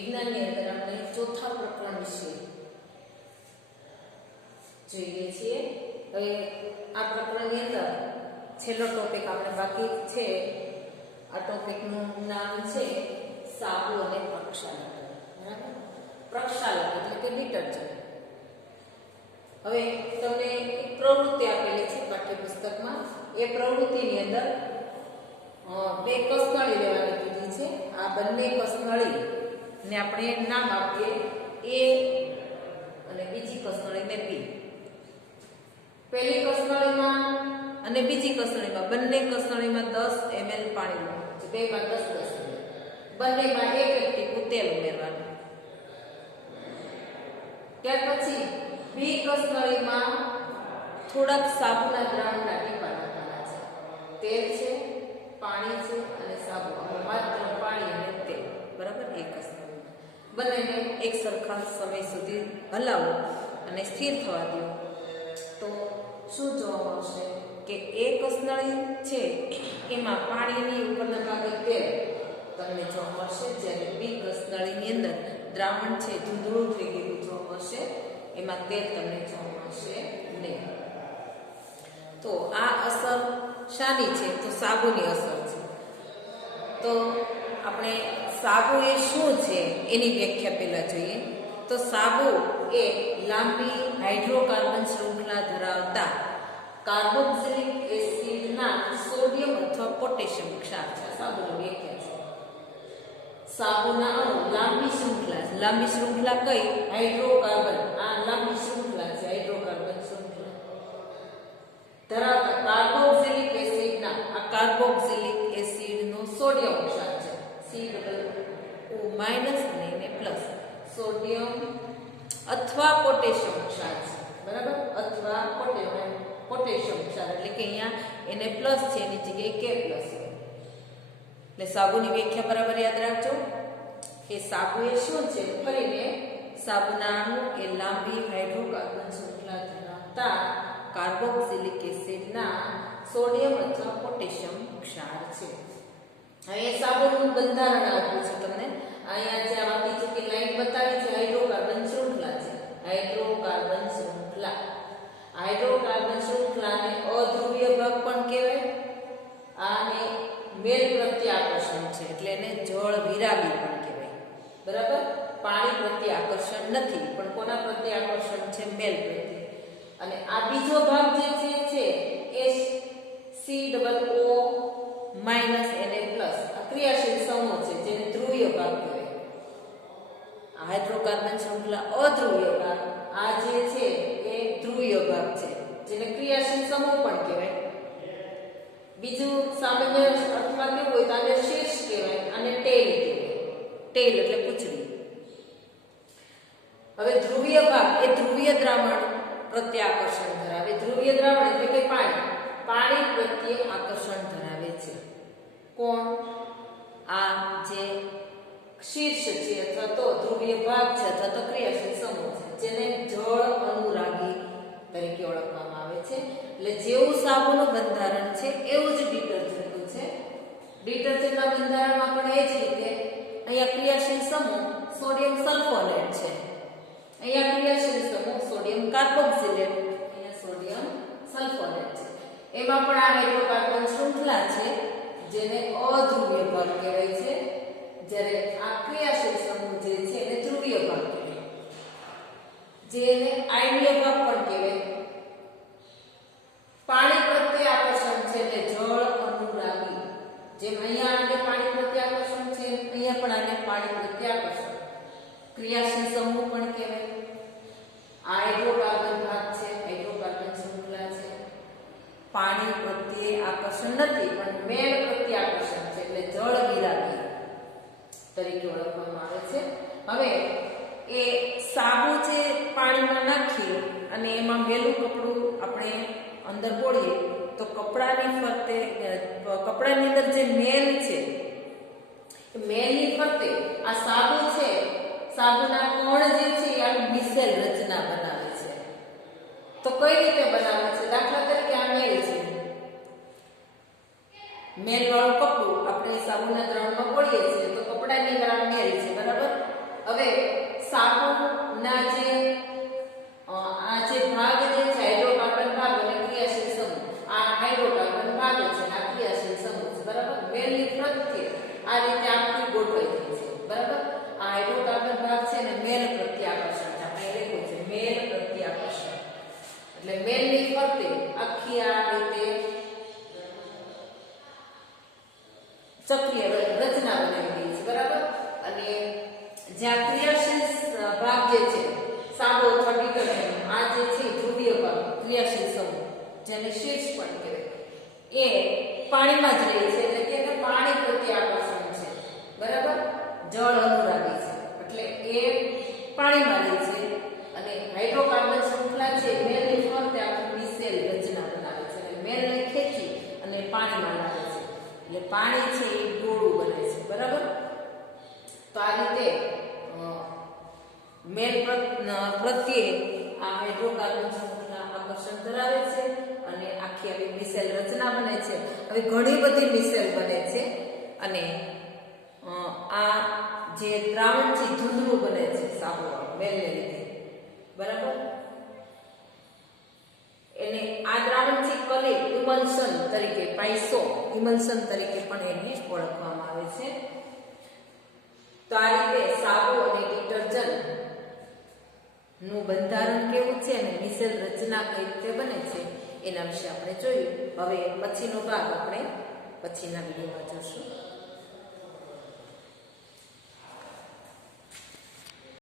વિજ્ઞાનની અંદર આપણે ચોથા પ્રકરણ વિશે જોઈએ છીએ. હવે આ પ્રકરણની અંદર છેલ્લો ટોપિક આપણે બાકી છે. આ ટોપિકનું નામ છે સાબુ અને પ્રક્ષાલક. બરાબર, પ્રક્ષાલક એટલે કે ડિટર્જન્ટ. હવે તમને એક પ્રવૃત્તિ આપેલી છે પાઠ્યપુસ્તકમાં. એ પ્રવૃત્તિની અંદર બે કસનળી લેવાની કીધી છે. આ બંને કસનળી ને આપણે નામ આપીએ એ અને બીજી કસનળીને બી. પહેલી કસનળીમાં અને બીજી કસનળીમાં બંને કસનળીમાં 10 ml પાણી ઉમેરવાનું છે. બેમાં 10 ml. બંનેમાં એક ટીપું તેલ ઉમેરવાનું. ત્યાર પછી બી કસનળીમાં થોડાક સાબુના દ્રાવણના ટીપા નાખવાના છે. તેલ છે, પાણી છે અને સાબુ. માત્ર પાણી અને તેલ. બરાબર, એક કસનળીમાં બંનેને એક સરખા સમય સુધી હલાવો અને સ્થિર થવા દો. તો શું જોવા મળશે કે એક કસનળી છે એમાં પાણીની ઉપરના ભાગે તેલ તમને જોવા મળશે, જ્યારે બી કસનળીની અંદર દ્રાવણ છે ધૂંધળું થઈ ગયેલું જોવા મળશે, એમાં તેલ તમને જોવા મળશે નહીં. તો આ અસર શાની છે? તો સાબુની અસર છે. તો આપણે સાબુ એ શું છે એની વ્યાખ્યા પહેલા જોઈએ. તો સાબુ એ લાંબી હાઇડ્રોકાર્બન શૃંખલા ધરાવતા કાર્બોક્સિલિક એસિડના સોડિયમ અથવા પોટેશિયમ ક્ષાર છે. સાબુની વ્યાખ્યા છે. સાબુના અણુ લાંબી શૃંખલા છે. લાંબી શૃંખલા કઈ? હાઇડ્રોકાર્બન. આ લાંબી શૃંખલા છે, હાઇડ્રોકાર્બન શૃંખલા ધરાવતા કાર્બોક્સિલિક એસિડના, આ કાર્બોક્સિલિક એસિડનો સોડિયમ ક્ષાર છે. CO- અને એને પ્લસ સોડિયમ અથવા પોટેશિયમ ક્ષાર છે. બરાબર, અથવા પોટેશિયમ ક્ષાર એટલે કે અહીંયા એને પ્લસ છે એની જગ્યાએ કે પ્લસ. એટલે સાબુની વ્યાખ્યા બરાબર યાદ રાખજો કે સાબુ એ શું છે. ફરીને સાબુના અણુ એ લાંબી હાઇડ્રોકાર્બન શૃંખલા ધરાવતા કાર્બોક્સિલિક એસિડના સોડિયમ અથવા પોટેશિયમ ક્ષાર છે. હવે એ સાબુનું બંધારણ આપ્યું છે તમને. અહીંયા જે આખી ચૂકી લાઈન બતાવી છે હાઇડ્રોકાર્બન શૃંખલા છે. હાઇડ્રોકાર્બન શૃંખલા. હાઇડ્રોકાર્બન શૃંખલાને અધ્રુવીય ભાગ પણ કહેવાય. આને મેલ પ્રત્યે આકર્ષણ છે એટલે એને જળ વિરાગી પણ કહેવાય. બરાબર, પાણી પ્રત્યે આકર્ષણ નથી, પણ કોના પ્રત્યે આકર્ષણ છે? મેલ પ્રત્યે. અને આ બીજો ભાગ જે છે એ COO- Na+, આ ક્રિયાશીલ સમૂહ છે જેને ધ્રુવીય ભાગ કહેવાય. આ હાઇડ્રોકાર્બન શૃંખલા અધ્રુવીય ભાગ, આ જે છે એ ધ્રુવીય ભાગ છે જેને ક્રિયાશીલ સમૂહ પણ કહેવાય. બીજું સામાન્ય અર્થમાં કેવું હોય તો આને શીર્ષ કહેવાય અને ટેલ કહેવાય. ટેલ એટલે પૂંછડી. હવે ધ્રુવીય ભાગ એ ધ્રુવીય દ્રાવણ પ્રત્યે આકર્ષણ ધરાવે. ધ્રુવીય દ્રાવણ એટલે કે પાણી પ્રત્યે આકર્ષણ ધરાવે છે. કોણ? આ જે શીર્ષ છે અથવા તો ધ્રુવીય ભાગ છે અથવા તો ક્રિયાશીલ સમૂહ છે જેને જળ અનુરાગી તરીકે ઓળખવામાં આવે છે. એટલે જેવું સાબુનું બંધારણ છે એવું જ ડિટર્જન્ટનું છે. ડિટર્જન્ટના બંધારણમાં પણ એ જ રીતે અહીંયા ક્રિયાશીલ સમૂહ સોડિયમ સલ્ફોનેટ છે. અહીંયા ક્રિયાશીલ સમૂહ સોડિયમ કાર્બોક્સિલેટ, અહીંયા સોડિયમ સલ્ફોનેટ છે. એમાં પણ આ હાઇડ્રોકાર્બન શૃંખલા છે જેને અધ્રુવીય ભાગ કહેવાય છે, જ્યારે આ ક્રિયાશીલ સમૂહ જે છે એને ધ્રુવીય ભાગ કહેવાય, જેને આયનીય ભાગ પણ કહેવાય. પાણી પ્રત્યે આકર્ષણ છે એટલે જળ અનુરાગી. જેમ અહીંયા આને પાણી પ્રત્યે આકર્ષણ છે, અહીંયા પણ આને પાણી પ્રત્યે આકર્ષણ. ક્રિયાશીલ સમૂહ પણ કહેવાય. આ હાઇડ્રોકાર્બન ભાગ છે, હાઇડ્રોકાર્બન શૃંખલા છે. પાણી પ્રત્યે આકર્ષણ નથી પણ મેલ પ્રત્યે આકર્ષણ છે એટલે જળ વિરાગી તરીકે ઓળખવામાં આવે છે. હવે એ સાબુ છે પાણીમાં નાખીએ અને એમાં મેલું કપડું આપણે અંદર બોળીએ તો કપડાની ફરતે, કપડાની અંદર જે મેલ છે એ મેલની ફરતે આ સાબુ છે, સાબુના કણ જે છે એ આ મિસેલ રચના બનાવે છે. તો કઈ રીતે બનાવે છે? દાખલા તરીકે આ મેલ છે. મેલ વાળું કપડું આપણે સાબુના દ્રાવણમાં બોળીએ છીએ તો કપડાની અંદર આ મેલ છે. બરાબર, હવે સાબુના જે આ જે ભાગ જે છે હાઇડ્રોકાર્બન ભાગ અને ક્રિયાશીલ સમૂહ, આ હાઇડ્રોકાર્બન ભાગ છે, આ ક્રિયાશીલ સમૂહ છે, બરાબર. મેલની પ્રત્યે આ રીતે આખી ગોઠવાઈ ગઈ છે, બરાબર. આ હાઇડ્રોકાર્બન ભાગ છે ને મેલ પ્રત્યાકર્ષણ છે, આપણે લખ્યું છે મેલ પ્રત્યાકર્ષણ, એટલે મેલની ફરતે આખી આ રીતે ચક્રીય રચના બનાવી ગઈ છે, બરાબર. અને જ્યાં ક્રિયાશીલ ભાગ જે છે સાબુ અથવા ડિટર્જન્ટ, આ જે છે ધ્રુવીય ભાગ ક્રિયાશીલ સમૂહ જેને શીર્ષ પણ કહેવાય, એ પાણીમાં જ રહે છે, એટલે કે એને પાણી પ્રત્યે આકર્ષણ છે, બરાબર. જળ અનુરાગી છે, એટલે એ પાણીમાં રહે છે. અને હાઇડ્રોકાર્બન શૃંખલા છે મેલની ફરતે આખી મિસેલ રચના બનાવે છે, અને મેલને ખેંચી અને પાણીમાં લાવે છે, એટલે પાણી છે એ ગોળું બને છે, બરાબર. તો આ રીતે મેલ પ્રત્યે આ હાઇડ્રોકાર્બન શૃંખલા આકર્ષણ ધરાવે છે અને આખી આવી મિસેલ રચના બને છે. હવે ઘણી બધી મિસેલ બને છે અને આ જે દ્રાવણ છે ધૂંધળું બને છે સાબુ મેલને લીધે, બરાબર. એને આ દ્રાવણ છે કલે ઇમલ્શન તરીકે, પાઇસો ઇમલ્શન તરીકે પણ એને ઓળખવામાં આવે છે. તો આ રીતે સાબુ અને ડિટર્જન્ટ નું બંધારણ કેવું છે અને મિસેલ રચના કઈ રીતે બને છે એના વિશે આપણે જોયું. હવે પછીનો ભાગ આપણે પછીના વિડીયોમાં જોશું.